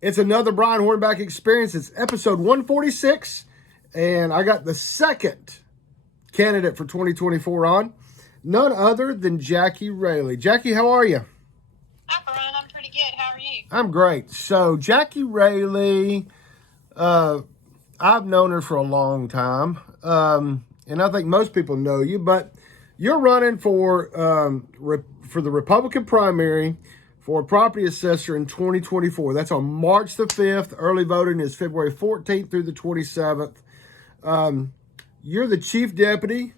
It's another Brian Hornback Experience. It's episode 146, and I got the second candidate for 2024 on, none other than Jackie Raley. Jackie, how are you? Hi, Brian. I'm pretty good. How are you? I'm great. So, Jackie Raley, I've known her for a long time, and I think most people know you, but you're running for the Republican primary for property assessor in 2024. That's on March the 5th. Early voting is February 14th through the 27th. You're the chief deputy.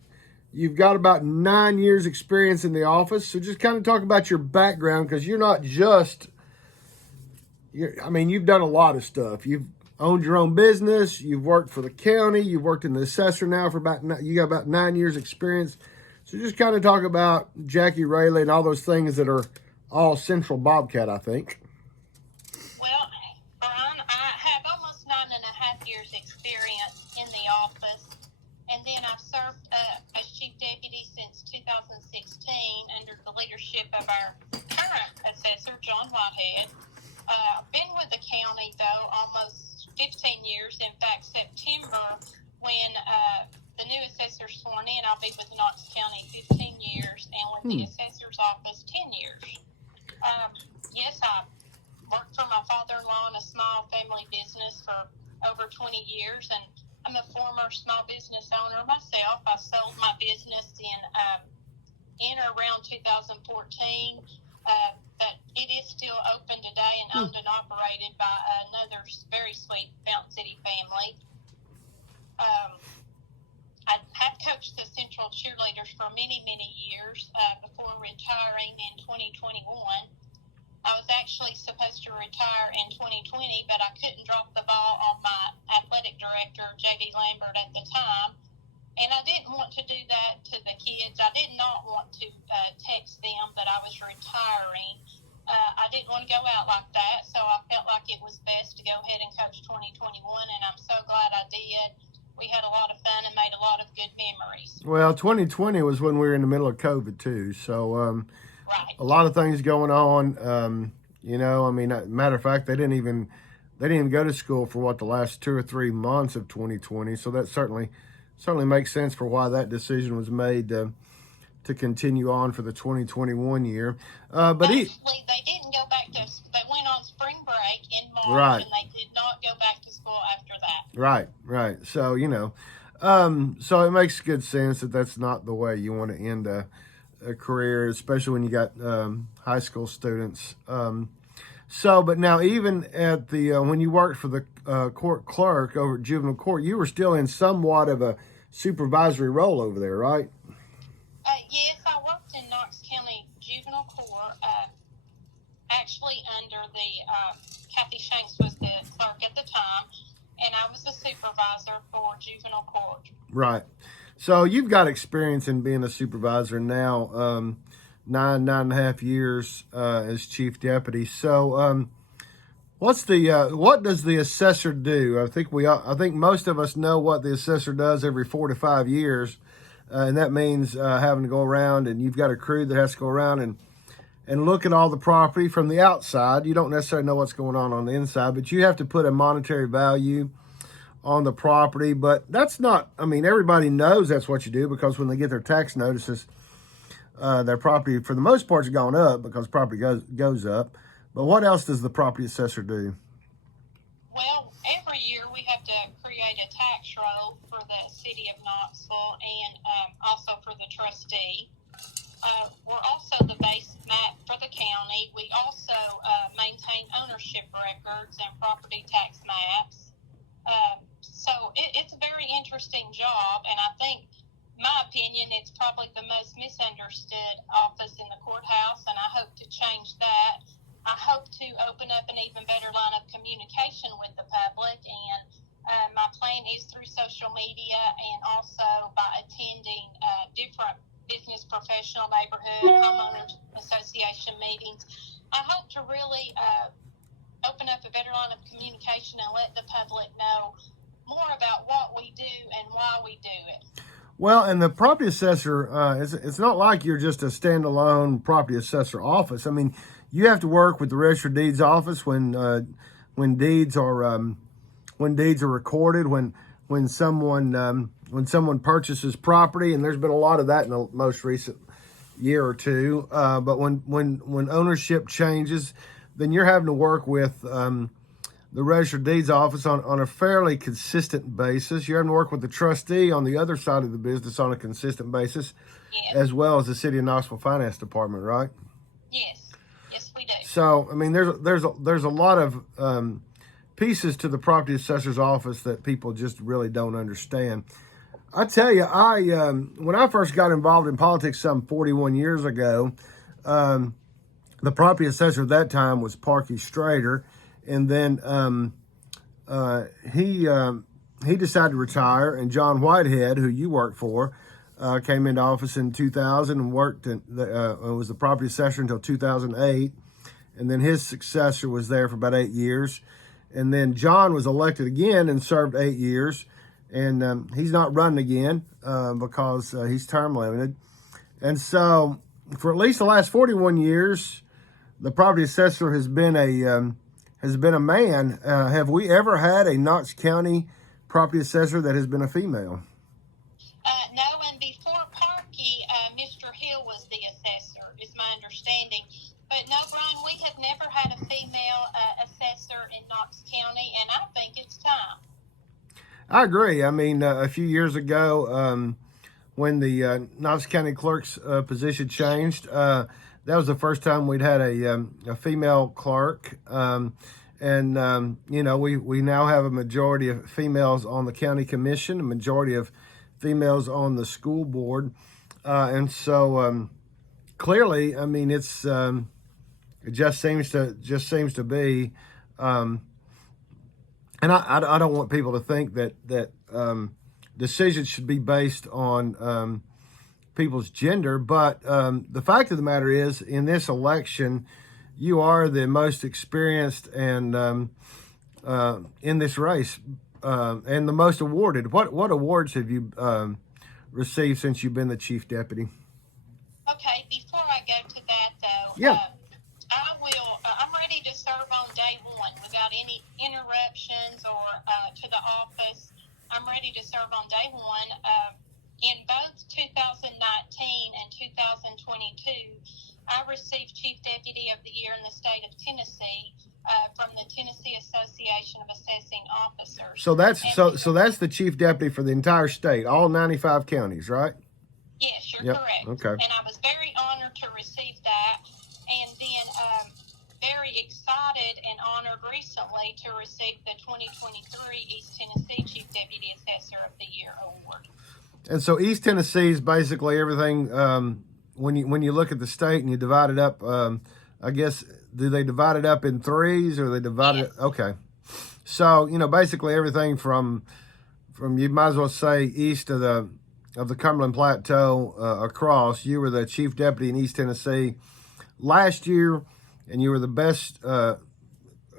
You've got about 9 years experience in the office. So just kind of talk about your background, because you're not just, you've done a lot of stuff. You've owned your own business. You've worked for the county. You've worked in the assessor now for you got about 9 years experience. So just kind of talk about Jackie Raley and all those things that are all Central Bobcat, I think. Well, Brian, I have almost 9.5 years experience in the office, and then I've served as chief deputy since 2016 under the leadership of our current assessor, John Whitehead. I've been with the county, though, almost 15 years. In fact, September, when the new assessor sworn in, I'll be with Knox County 15 years, and with the assessor's office 10 years. Yes, I worked for my father-in-law in a small family business for over 20 years, and I'm a former small business owner myself. I sold my business in or around 2014, but it is still open today and owned and operated by another very sweet Fountain City family. I have coached the Central cheerleaders for many, many years before retiring in 2021. I was actually supposed to retire in 2020, but I couldn't drop the ball on my athletic director, J.D. Lambert, at the time. And I didn't want to do that to the kids. I did not want to text them that I was retiring. I didn't want to go out like that, so I felt like it was best to go ahead and coach 2021, and I'm so glad I did. We had a lot of fun and made a lot of good memories. Well, 2020 was when we were in the middle of COVID too. So right. A lot of things going on. Matter of fact, they didn't even go to school for the last 2 or 3 months of 2020. So that certainly makes sense for why that decision was made to continue on for the 2021 year. But actually, they didn't go back to. They went on spring break in March, right. And they did not go back to school after that. Right. So so it makes good sense that that's not the way you want to end a career, especially when you got high school students. But now, even at the when you worked for the court clerk over at juvenile court, you were still in somewhat of a supervisory role over there, right? Yes, I worked in Knox County Juvenile Court, actually under Kathy Shanks was the clerk at the time, and I was the supervisor for juvenile court. Right. So you've got experience in being a supervisor now, 9.5 years as chief deputy. So what does the assessor do? I think most of us know what the assessor does every 4 to 5 years. And that means having to go around, and you've got a crew that has to go around and look at all the property from the outside. You don't necessarily know what's going on the inside, but you have to put a monetary value on the property. But that's not, everybody knows that's what you do, because when they get their tax notices, their property, for the most part, has gone up because property goes up. But what else does the property assessor do? Well, every year we have to create a tax roll for the city of Knoxville and also for the trustee. We're also the base map for the county. We also maintain ownership records and property tax maps. So it's a very interesting job, and I think, my opinion, it's probably the most misunderstood office in the courthouse, and I hope to change that. I hope to open up an even better line of communication with the public, and my plan is through social media and also by attending different business, professional, neighborhood, homeowners association meetings. I hope to really open up a better line of communication and let the public know more about what we do and why we do it. Well, and the property assessor, it's not like you're just a standalone property assessor office. You have to work with the Register of Deeds office when when deeds are recorded, when someone purchases property, and there's been a lot of that in the most recent year or two. But when ownership changes, then you're having to work with the Register of Deeds office on a fairly consistent basis. You're having to work with the trustee on the other side of the business on a consistent basis, Yes. as well as the City of Knoxville Finance Department, right? Yes. Yes, we do. So, I mean, there's a lot of pieces to the property assessor's office that people just really don't understand. I tell you, when I first got involved in politics some 41 years ago, the property assessor at that time was Parky Strader, and then he decided to retire, and John Whitehead, who you worked for, came into office in 2000 and worked was the property assessor until 2008, and then his successor was there for about 8 years, and then John was elected again and served 8 years, and he's not running again because he's term limited, and so for at least the last 41 years, the property assessor has been a man. Have we ever had a Knox County property assessor that has been a female? No, and before Parky, Mr. Hill was the assessor, is my understanding. But no, Brian, we have never had a female assessor in Knox County, and I think it's time. I agree. I mean, a few years ago, when the Knox County clerk's position changed, that was the first time we'd had a female clerk. And we now have a majority of females on the county commission, a majority of females on the school board. And so clearly, I mean, it just seems to be, and I don't want people to think that decisions should be based on people's gender, but the fact of the matter is, in this election, you are the most experienced and in this race, and the most awarded. What awards have you received since you've been the chief deputy? Okay, before I go to that, though, Yeah. I'm ready to serve on day one without any interruptions or to the office. I'm ready to serve on day one. In both 2019 and 2022, I received Chief Deputy of the Year in the state of Tennessee from the Tennessee Association of Assessing Officers. So that's the chief deputy for the entire state, all 95 counties, right? Yes, you're Yep. correct. Okay. And I was very honored to receive that, and then very excited and honored recently to receive the 2023 East Tennessee Chief Deputy Assessor of the Year award. And so East Tennessee is basically everything. When you look at the state and you divide it up, I guess, do they divide it up in threes, or they divide it? Okay. So, basically everything from you might as well say east of the Cumberland Plateau across. You were the chief deputy in East Tennessee last year, and you were the best,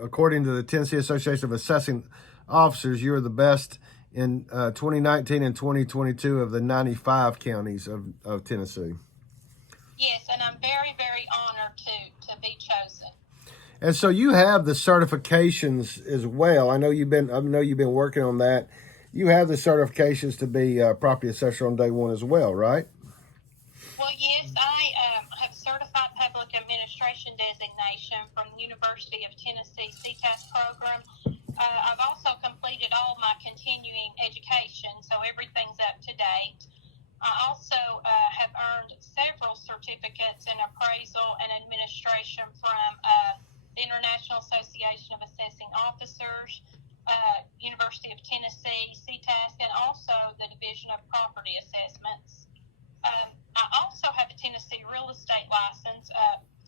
according to the Tennessee Association of Assessing Officers, you were the best in 2019 and 2022 of the 95 counties of Tennessee. Yes, and I'm very, very honored to be chosen. And so you have the certifications as well. I know you've been working on that. You have the certifications to be property assessor on day one as well, right? Well, yes, I have certified public administration designation from the University of Tennessee CTAS program. I've also completed all my continuing education, so everything's up to date. I also have earned several certificates in appraisal and administration from the International Association of Assessing Officers, University of Tennessee, CTAS, and also the Division of Property Assessments. I also have a Tennessee real estate license.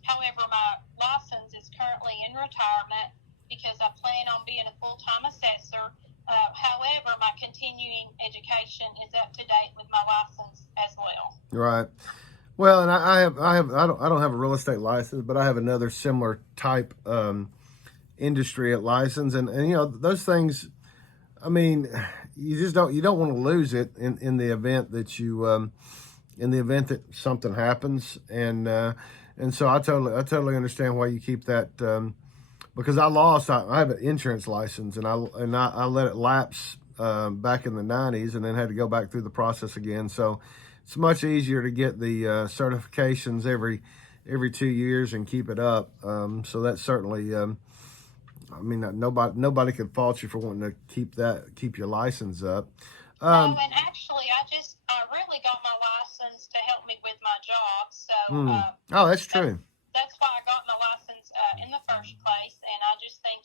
However, my license is currently in retirement because I plan on being a full-time assessor. However, my continuing education is up to date with my license as well. Right. Well, and I don't have a real estate license, but I have another similar type industry at license, and those things. I mean, you don't want to lose it in the event that something happens, and so I totally understand why you keep that because I have an insurance license, and I let it lapse back in the 90s, and then had to go back through the process again. So it's much easier to get the certifications every 2 years and keep it up. So that's certainly, I mean, nobody could fault you for wanting to keep your license up. No, and actually, I really got my license to help me with my job. So, oh, that's true. That's why I got my license in the first place. And I just think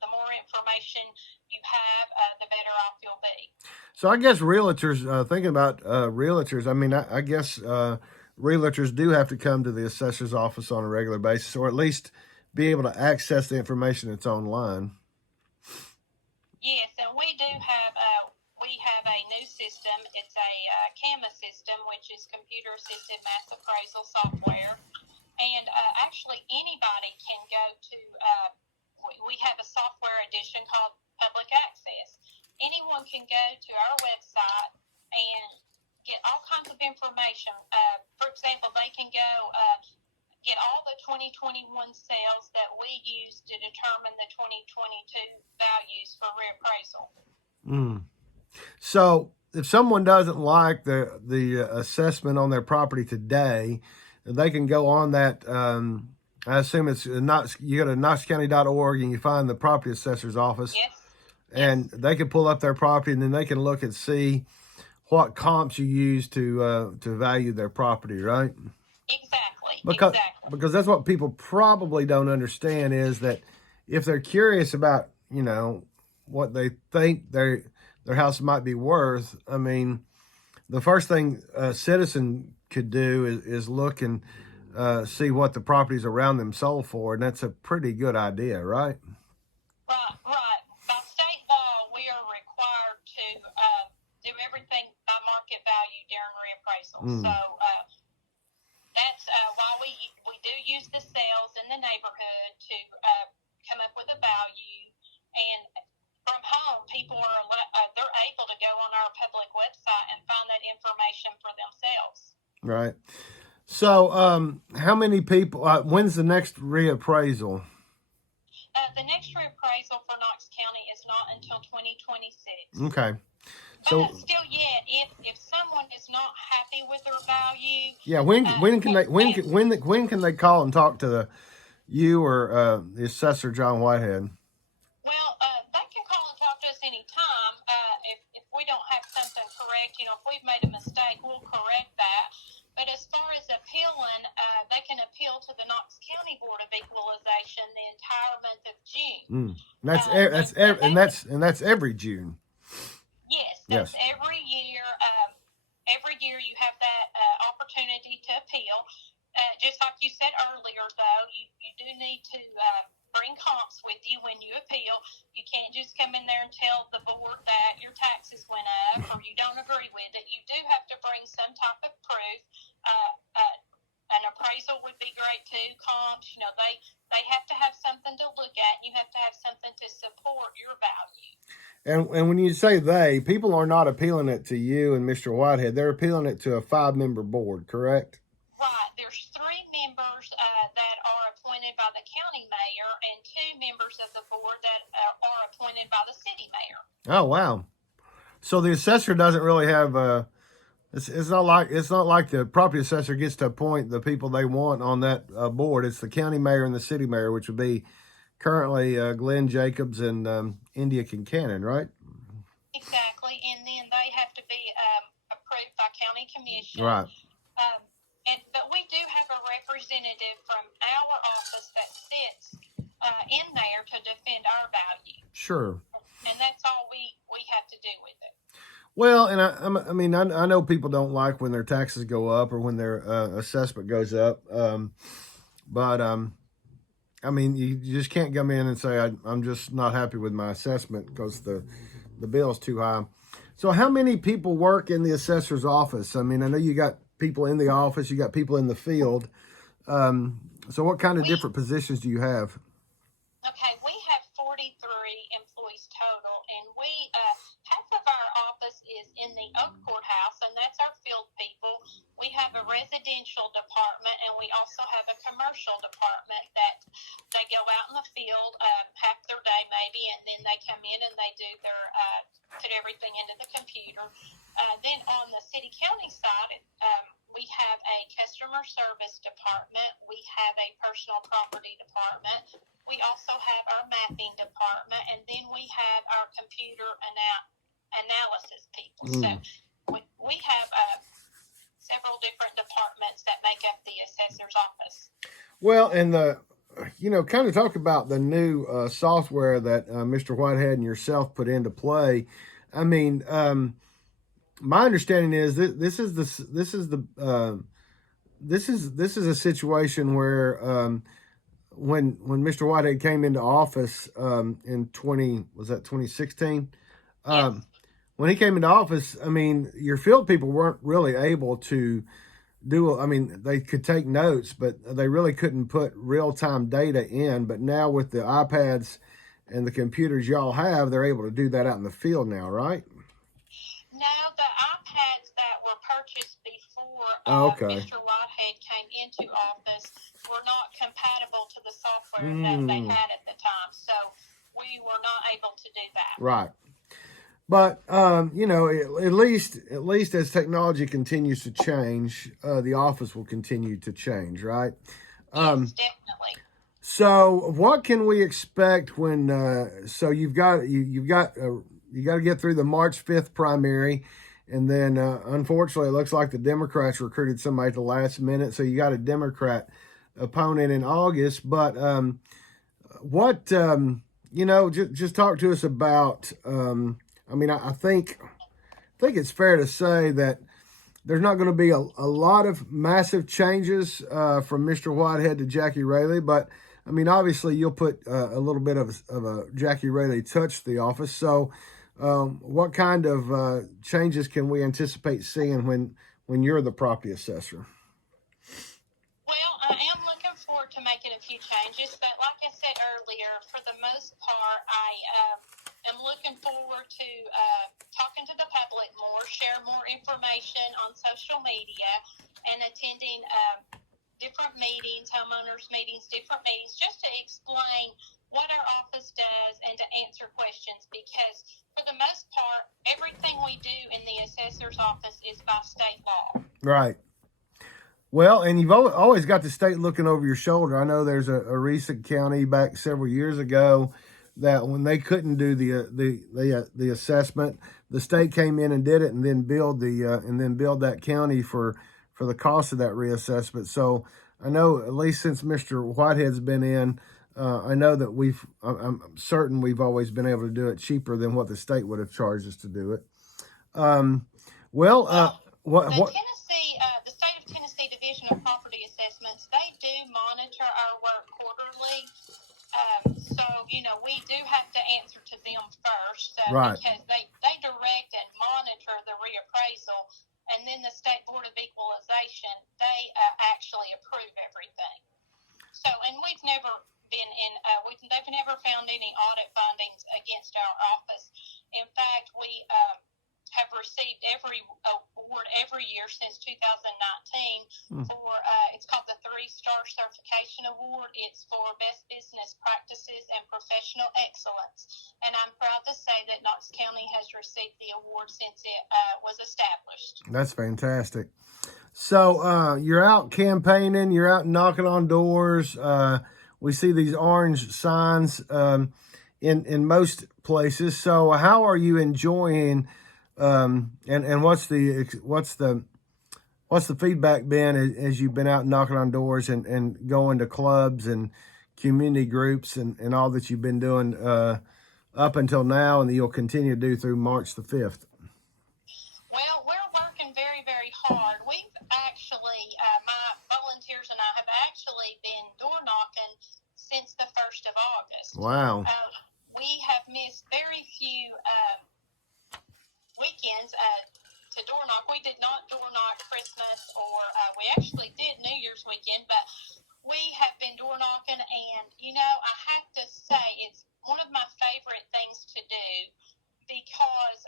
the more information you have, the better off you'll be. So I guess realtors, thinking about realtors, I mean, I guess realtors do have to come to the assessor's office on a regular basis, or at least be able to access the information that's online. Yes, and we do have a new system. It's a CAMA system, which is computer assisted mass appraisal software. And actually, anybody can go to. We have a software edition called Public Access. Anyone can go to our website and get all kinds of information. For example, they can go get all the 2021 sales that we use to determine the 2022 values for reappraisal. So if someone doesn't like the assessment on their property today, they can go on that. I assume it's you go to knoxcounty.org and you find the property assessor's office. Yes. And they can pull up their property, and then they can look and see what comps you use to value their property, right? Exactly. Because that's what people probably don't understand, is that if they're curious about, what they think their house might be worth, I mean, the first thing a citizen could do is look and see what the properties around them sold for, and that's a pretty good idea, right? Right. By state law, we are required to do everything by market value during reappraisal. So that's why we do use the sales in the neighborhood to come up with a value. And from home, people they're able to go on our public website and find that information for themselves. Right. So, how many people? When's the next reappraisal? The next reappraisal for Knox County is not until 2026. Okay. So still yet, if someone is not happy with their value, when can they call and talk to you or the assessor John Whitehead? Well, they can call and talk to us anytime. If we don't have something correct, if we've made a mistake, we'll correct that. But as far as appealing, they can appeal to the Knox County Board of Equalization the entire month of June. That's every June. Yes, that's every year. Every year you have that opportunity to appeal. Just like you said earlier, though, you do need to bring comps with you when you appeal. You can't just come in there and tell the board that your taxes went up or you don't agree with it. You do have to bring some type of proof. An appraisal would be great too. Comps, they have to have something to look at. And you have to have something to support your value. And when you say they, people are not appealing it to you and Mr. Whitehead. They're appealing it to a 5-member board, correct? Right. There's 3 members that are appointed by the county mayor and 2 members of the board that are appointed by the city mayor. Oh, wow. So the assessor doesn't really have it's not like the property assessor gets to appoint the people they want on that board. It's the county mayor and the city mayor, which would be currently Glenn Jacobs and India Kincannon, right? Exactly, and then they have to be approved by county commission. Right. But we do have a representative from our office that sits in there to defend our value. Sure. And that's all we have to do with it. Well, and I know people don't like when their taxes go up or when their assessment goes up, but you just can't come in and say I'm just not happy with my assessment because the bill's too high. So how many people work in the assessor's office? I mean, I know you got people in the office, you got people in the field. So what kind of different positions do you have? Okay, we have 43 employees total, and half of our office is in the Oak Courthouse, and that's our field people. We have a residential department, and we also have a commercial department that they go out in the field half their day maybe, and then they come in and they do their put everything into the computer. Then on the city-county side, we have a customer service department. We have a personal property department. We also have our mapping department, and then we have our computer analysis people. So we have several different departments that make up the assessor's office. Well, and kind of talk about the new software that Mr. Whitehead and yourself put into play. I mean, my understanding is that this is a situation where when Mr. Whitehead came into office in 2016? Yes. When he came into office, I mean, your field people weren't really able to they could take notes, but they really couldn't put real-time data in. But now with the iPads and the computers y'all have, they're able to do that out in the field now, right? No, the iPads that were purchased before Mr. Whitehead came into office were not compatible to the software that they had at the time. So we were not able to do that. Right. But at least as technology continues to change, the office will continue to change, right? Yes, definitely. So what can we expect when? So you've got to get through the March 5th primary, and then unfortunately, it looks like the Democrats recruited somebody at the last minute. So you got a Democrat opponent in August. But what just talk to us about. I think it's fair to say that there's not going to be a lot of massive changes from Mr. Whitehead to Jackie Raley, but I mean, obviously you'll put a little bit of a Jackie Raley touch to the office. So what kind of changes can we anticipate seeing when you're the property assessor? Well, I am looking forward to making a few changes, but like I said earlier, for the most part, I am looking forward to talking to the public more, share more information on social media, and attending different meetings, homeowners meetings, different meetings, just to explain what our office does and to answer questions, because for the most part, everything we do in the assessor's office is by state law. Right. Well, and you've always got the state looking over your shoulder. I know there's a recent county back several years ago that when they couldn't do the assessment, the state came in and did it, and then billed that county for the cost of that reassessment. So I know, at least since Mr. Whitehead's been in, I know that I'm certain we've always been able to do it cheaper than what the state would have charged us to do it. The state of Tennessee Division of Property Assessments, they do monitor our work quarterly. So, we do have to answer to them first, right, because they direct and monitor the reappraisal, and then the State Board of Equalization, they actually approve everything. So, and we've never been they've never found any audit findings against our office. In fact, we have received every award every year since 2019 for it's called the 3-Star Certification Award. It's for best business practices and professional excellence, and I'm proud to say that Knox County has received the award since it was established. That's fantastic. So you're out campaigning, you're out knocking on doors. We see these orange signs in most places. So how are you enjoying? And what's the feedback been as you've been out knocking on doors and going to clubs and community groups and all that you've been doing up until now, and that you'll continue to do through March the 5th? Well, we're working very, very hard. We've actually, my volunteers and I have actually been door knocking since the 1st of August. Wow. We have missed very few weekends to door knock. We did not door knock Christmas, or we actually did New Year's weekend, but we have been door knocking, and I have to say it's one of my favorite things to do, because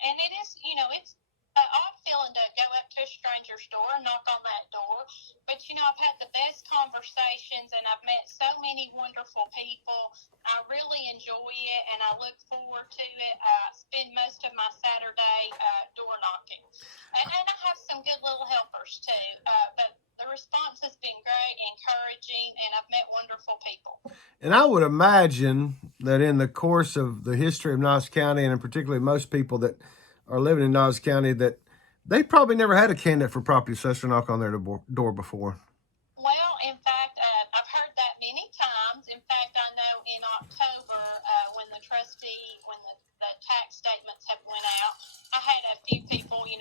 and it is it's an odd feeling to go up to a stranger's door and it, and I look forward to it. I spend most of my Saturday door knocking. And I have some good little helpers, too. But the response has been great, encouraging, and I've met wonderful people. And I would imagine that in the course of the history of Knox County, and particularly most people that are living in Knox County, that they probably never had a candidate for property assessor knock on their door before. Well, in fact, I've heard that many times. In fact, I know in October, when the tax statements have went out, I had a few people, when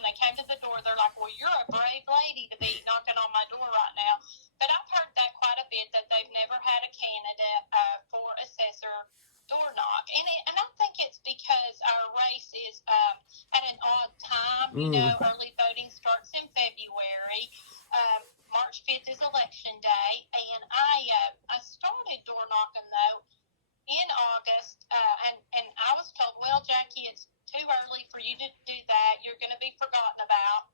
when they came to the door, they're like, well, you're a brave lady to be knocking on my door right now. But I've heard that quite a bit, that they've never had a candidate for assessor door knock. And I think it's because our race is at an odd time. Early voting starts in February. March 5th is election day, and I started door knocking though in August, and I was told, well, Jackie, it's too early for you to do that. You're going to be forgotten about.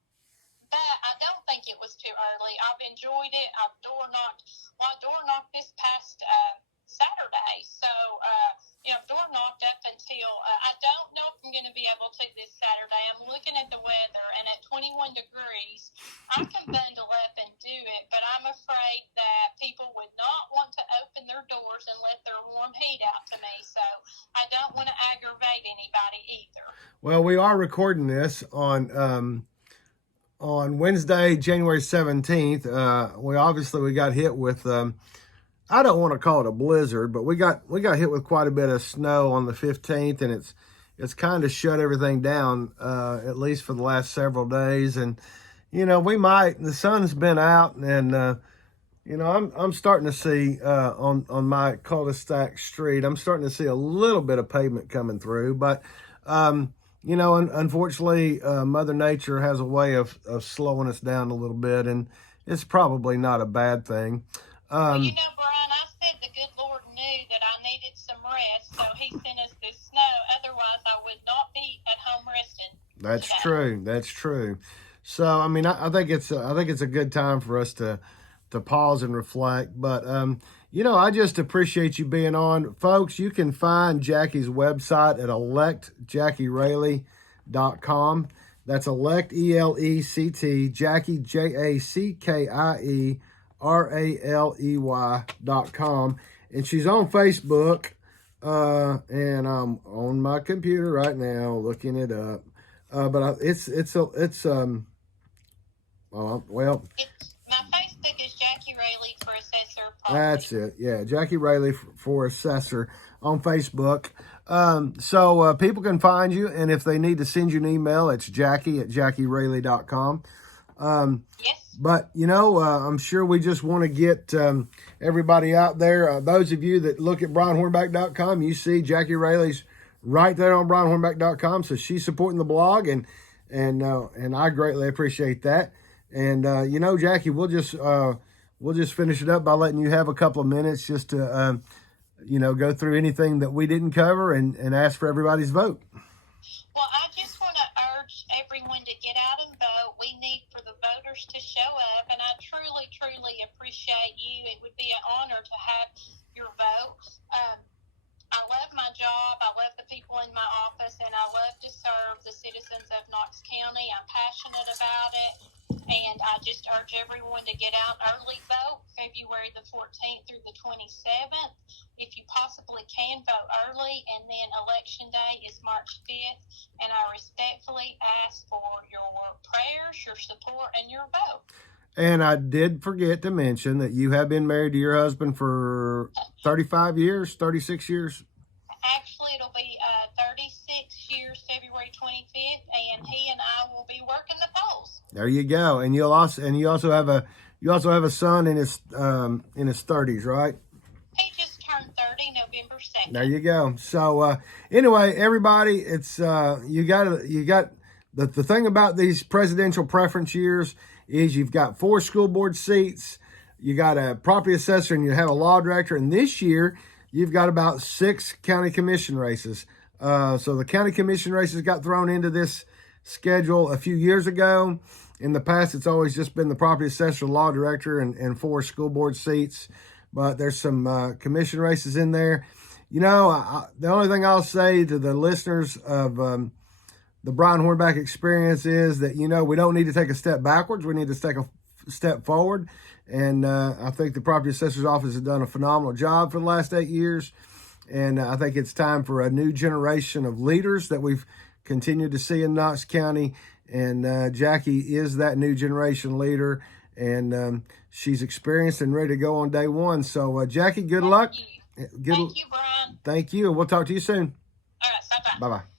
But I don't think it was too early. I've enjoyed it. I've door knocked. Well, I door knocked this past Saturday, so door knocked up until I don't know if I'm going to be able to this Saturday. I'm looking at the weather, and at 21 degrees, I can bundle up and do it, but I'm afraid that people would not want to open their doors and let their warm heat out to me, so I don't want to aggravate anybody either. Well, we are recording this on Wednesday, January 17th. We got hit with I don't want to call it a blizzard, but we got hit with quite a bit of snow on the 15th, and it's kind of shut everything down, at least for the last several days. And the sun's been out, and I'm starting to see on my cul-de-sac street, I'm starting to see a little bit of pavement coming through, but unfortunately, Mother Nature has a way of slowing us down a little bit, and it's probably not a bad thing. Well, Brian, I said the good Lord knew that I needed some rest, so he sent us this snow. Otherwise, I would not be at home resting. That's true. That's true. So, I think it's a good time for us to pause and reflect. But, I just appreciate you being on. Folks, you can find Jackie's website at electjackieraley.com. That's elect, ELECT, Jackie, JACKIERALEY.com. And she's on Facebook. And I'm on my computer right now looking it up. But my Facebook is Jackie Raley for Assessor of Property. That's it. Yeah, Jackie Raley for Assessor on Facebook. So people can find you, and if they need to send you an email, it's Jackie@JackieRaley.com. Yes. But, I'm sure we just want to get everybody out there. Those of you that look at BrianHornback.com, you see Jackie Raley's right there on BrianHornback.com. So she's supporting the blog, and I greatly appreciate that. And, Jackie, we'll just finish it up by letting you have a couple of minutes just to, go through anything that we didn't cover and ask for everybody's vote. Well, I just want to urge everyone to get out and vote. We need for the voters to show up, and I truly, truly appreciate you. It would be an honor to have your vote. I love my job. I love the people in my office, and I love to serve the citizens of Knox County. I'm passionate about it, and I just urge everyone to get out early vote, February the 14th through the 27th. If you possibly can, vote early, and then Election Day is March 5th, and I respectfully ask for your prayers, your support, and your vote. And I did forget to mention that you have been married to your husband for 35 years, 36 years? Actually, it'll be 36 years, February 25th, and he and I will be working the polls. There you go. And you also have a son in his 30s, right? He just turned 30 November 2nd. There you go. So anyway, everybody, it's you got the thing about these presidential preference years is you've got 4 school board seats, you got a property assessor, and you have a law director. And this year, you've got about 6 county commission races. So the county commission races got thrown into this schedule a few years ago. In the past, it's always just been the property assessor, law director, and 4 school board seats. But there's some commission races in there. You know, the only thing I'll say to the listeners of the Brian Hornback Experience is that, you know, we don't need to take a step backwards. We need to take a step forward. And I think the Property Assessor's Office has done a phenomenal job for the last 8 years. And I think it's time for a new generation of leaders that we've continued to see in Knox County. And Jackie is that new generation leader. And she's experienced and ready to go on day one. So, Jackie, good luck. Thank you, Brian. Thank you. And we'll talk to you soon. All right, bye-bye. Bye-bye.